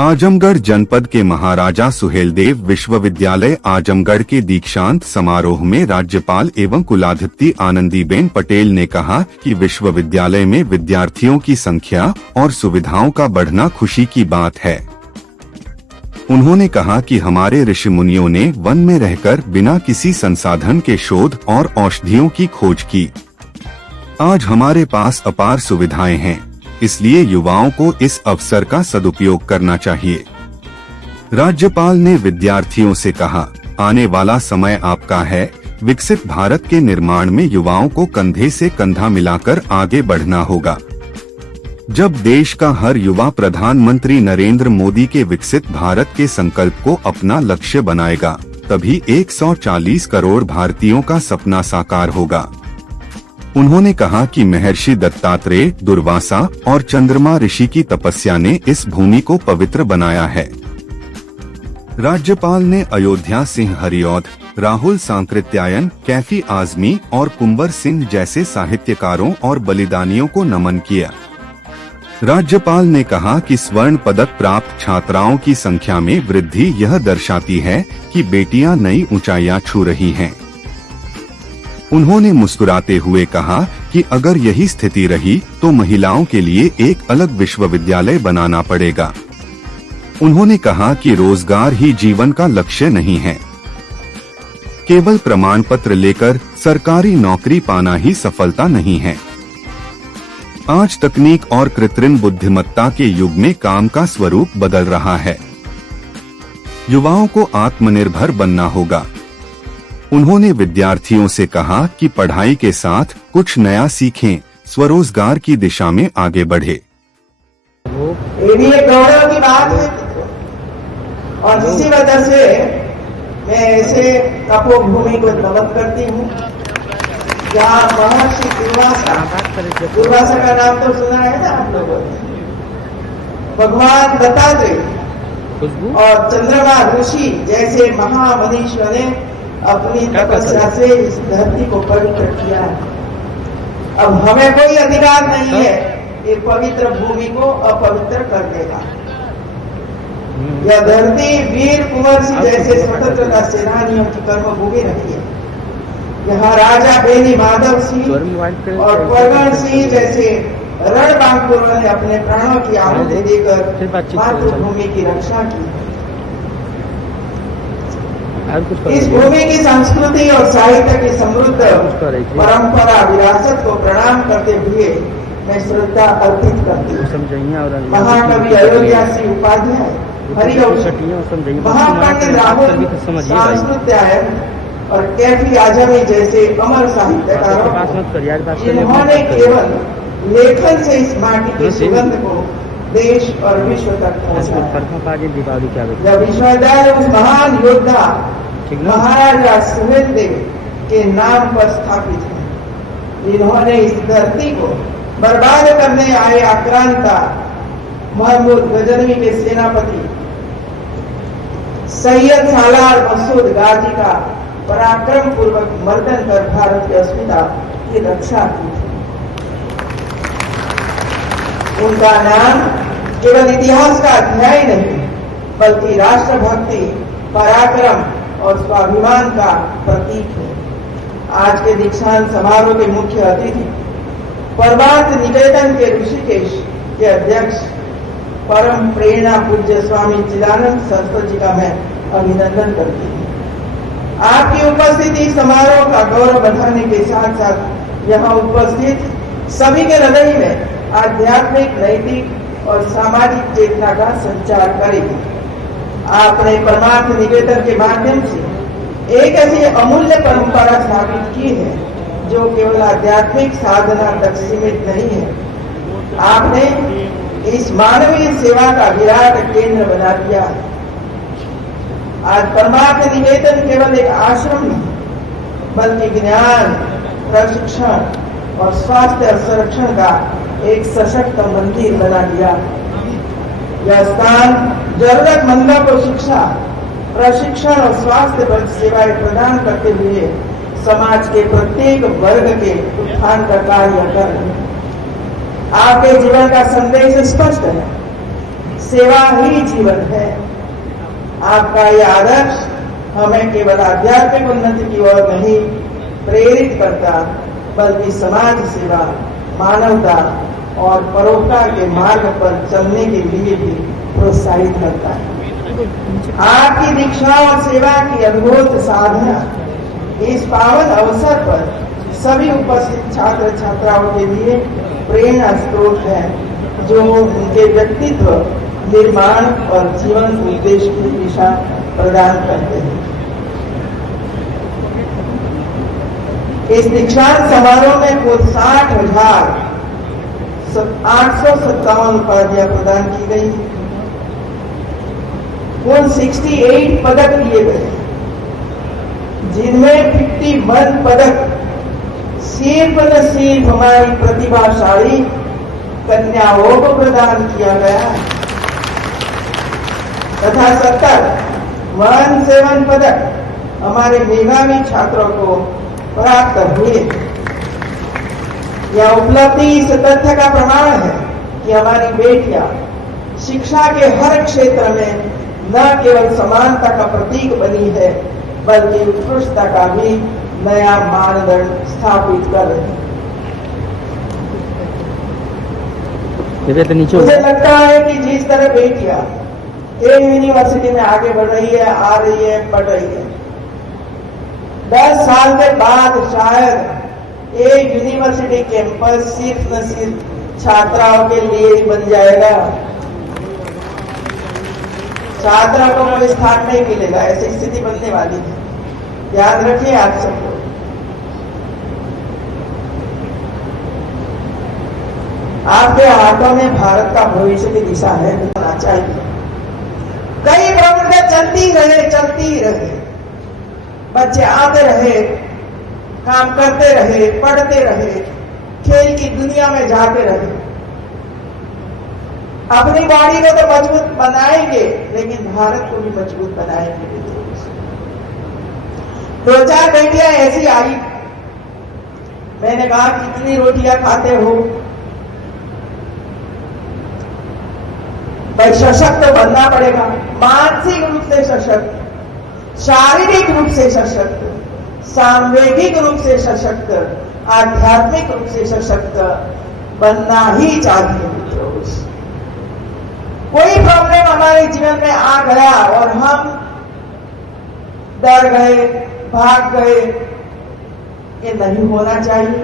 आजमगढ़ जनपद के महाराजा सुहेलदेव विश्वविद्यालय आजमगढ़ के दीक्षांत समारोह में राज्यपाल एवं कुलाधिपति आनंदीबेन पटेल ने कहा कि विश्वविद्यालय में विद्यार्थियों की संख्या और सुविधाओं का बढ़ना खुशी की बात है। उन्होंने कहा कि हमारे ऋषि मुनियों ने वन में रहकर बिना किसी संसाधन के शोध और औषधियों की खोज की। आज हमारे पास अपार सुविधाएं हैं, इसलिए युवाओं को इस अवसर का सदुपयोग करना चाहिए। राज्यपाल ने विद्यार्थियों से कहा, आने वाला समय आपका है। विकसित भारत के निर्माण में युवाओं को कंधे से कंधा मिलाकर आगे बढ़ना होगा। जब देश का हर युवा प्रधानमंत्री नरेंद्र मोदी के विकसित भारत के संकल्प को अपना लक्ष्य बनाएगा, तभी 140 करोड़ भारतीयों का सपना साकार होगा। उन्होंने कहा कि महर्षि दत्तात्रेय, दुर्वासा और चंद्रमा ऋषि की तपस्या ने इस भूमि को पवित्र बनाया है। राज्यपाल ने अयोध्या सिंह हरिऔध, राहुल सांकृत्यायन, कैफी आजमी और कुंवर सिंह जैसे साहित्यकारों और बलिदानियों को नमन किया। राज्यपाल ने कहा कि स्वर्ण पदक प्राप्त छात्राओं की संख्या में वृद्धि यह दर्शाती है कि बेटियां नई ऊंचाइयां छू रही हैं। उन्होंने मुस्कुराते हुए कहा कि अगर यही स्थिति रही तो महिलाओं के लिए एक अलग विश्वविद्यालय बनाना पड़ेगा। उन्होंने कहा कि रोजगार ही जीवन का लक्ष्य नहीं है। केवल प्रमाण पत्र लेकर सरकारी नौकरी पाना ही सफलता नहीं है। आज तकनीक और कृत्रिम बुद्धिमत्ता के युग में काम का स्वरूप बदल रहा है। युवाओं को आत्मनिर्भर बनना होगा। उन्होंने विद्यार्थियों से कहा कि पढ़ाई के साथ कुछ नया सीखें, स्वरोजगार की दिशा में आगे बढ़े। ये भी एक गौरव की बात है और इसी वजह से मैं ऐसे तपोभूमि को नमन करती हूँ जहाँ महर्षि दुर्वासा का नाम तो सुना है ना आप लोगों ने। भगवान दत्तात्रेय और चंद्रमा ऋषि जैसे महामनीष ने अपनी तपस्या से इस धरती को पवित्र किया है। अब हमें कोई अधिकार नहीं है ये पवित्र भूमि को अपवित्र कर देगा। यह धरती वीर कुंवर सिंह जैसे स्वतंत्रता सेनानियों की कर्मभूमि रही है। यहाँ राजा बेनी माधव सिंह और परगण सिंह जैसे रणबांकुरों ने अपने प्राणों की आहुति देकर मातृभूमि की रक्षा की। इस भूमि की संस्कृति और साहित्य की समृद्ध परंपरा विरासत को प्रणाम करते हुए मैं श्रद्धा अर्पित करती हूँ। महाकवि अयोध्या सिंह उपाध्याय, महापंडित राहुल सांकृत्यायन और कैफी आजमी जैसे अमर साहित्यकारों जिन्होंने केवल लेखन से इस माटी की सुगंध को देश और विश्व तक पहुंचाया। जब विश्वविद्यालय उस महान योद्धा महाराजा सुहेलदेव के नाम पर स्थापित है, जिन्होंने इस धरती को बर्बाद करने आए आक्रांता महमूद गजनवी के सेनापति सैयद सालार मसूद गाजी का पराक्रम पूर्वक मर्दन कर भारत की अस्मिता की रक्षा की थी। उनका नाम केवल इतिहास का अध्याय नहीं बल्कि राष्ट्रभक्ति, पराक्रम और स्वाभिमान का प्रतीक है। आज के दीक्षांत समारोह के मुख्य अतिथि परमार्थ निकेतन के ऋषिकेश के अध्यक्ष परम प्रेरणा पूज्य स्वामी चिदानंद सरस्वती जी का मैं अभिनंदन करती हूँ। आपकी उपस्थिति समारोह का गौरव बढ़ाने के साथ साथ यहाँ उपस्थित सभी के हृदय में आध्यात्मिक, नैतिक और सामाजिक चेतना का संचार करेगी। आपने परमार्थ निकेतन के माध्यम से एक ऐसी अमूल्य परंपरा स्थापित की है जो केवल आध्यात्मिक साधना तक सीमित नहीं है। आपने इस मानवीय सेवा का विराट केंद्र बना दिया है। आज परमार्थ निकेतन केवल एक आश्रम नहीं बल्कि ज्ञान, प्रशिक्षण और स्वास्थ्य संरक्षण का एक सशक्त मंदिर बना दिया। यह स्थान जरूरतमंदों को शिक्षा, प्रशिक्षण और स्वास्थ्य सेवाएं प्रदान करते हुए समाज के प्रत्येक वर्ग के उत्थान का कार्य कर रहे हैं। आपके जीवन का संदेश स्पष्ट है, सेवा ही जीवन है। आपका यह आदर्श हमें केवल आध्यात्मिक उन्नति की ओर नहीं प्रेरित करता, बल्कि समाज सेवा, मानवता और परोपकार के मार्ग पर चलने के लिए भी प्रोत्साहित करता है। आपकी दीक्षा और सेवा की अद्भुत साधना इस पावन अवसर पर सभी उपस्थित छात्र छात्राओं के लिए प्रेरणा स्रोत है, जो उनके व्यक्तित्व निर्माण और जीवन उद्देश्य की दिशा प्रदान करते हैं। इस दीक्षांत समारोह में कुल 60,857 उपाधियां प्रदान की गई। कुल 68 पदक दिए गए, जिनमें 51 पदक सिर्फ न सिर्फ हमारी प्रतिभाशाली कन्याओं को प्रदान किया गया तथा 17 पदक हमारे मेधावी छात्रों को प्राप्त हुए। यह उपलब्धि इस तथ्य का प्रमाण है कि हमारी बेटियां शिक्षा के हर क्षेत्र में न केवल समानता का प्रतीक बनी है, बल्कि उत्कृष्टता का भी नया मानदंड स्थापित कर रही है। मुझे लगता है कि जिस तरह बेटियां एक यूनिवर्सिटी में आगे बढ़ रही है, आ रही है, पढ़ रही है, 10 साल के बाद शायद एक यूनिवर्सिटी कैंपस सिर्फ न सिर्फ छात्राओं के लिए ही बन जाएगा। छात्रा को कोई स्थान नहीं मिलेगा, ऐसी स्थिति बनने वाली है। याद रखिए आप सबको। आपके हाथों में भारत का भविष्य की दिशा है, होना चाहिए। कई प्रवृत्तियां चलती रहे, बच्चे आते रहे, काम करते रहे, पढ़ते रहे, खेल की दुनिया में जाते रहे। अपनी बॉडी को तो मजबूत बनाएंगे, लेकिन भारत को भी मजबूत बनाएंगे। 2-4 बेटियां ऐसी आई, मैंने कहा कितनी रोटियां खाते हो? भाई सशक्त बनना पड़ेगा, मानसिक रूप से सशक्त, शारीरिक रूप से सशक्त, सांवेगिक रूप से सशक्त, आध्यात्मिक रूप से सशक्त बनना ही चाहिए मित्रों। कोई प्रॉब्लम हमारे जीवन में आ गया और हम डर गए, भाग गए, ये नहीं होना चाहिए।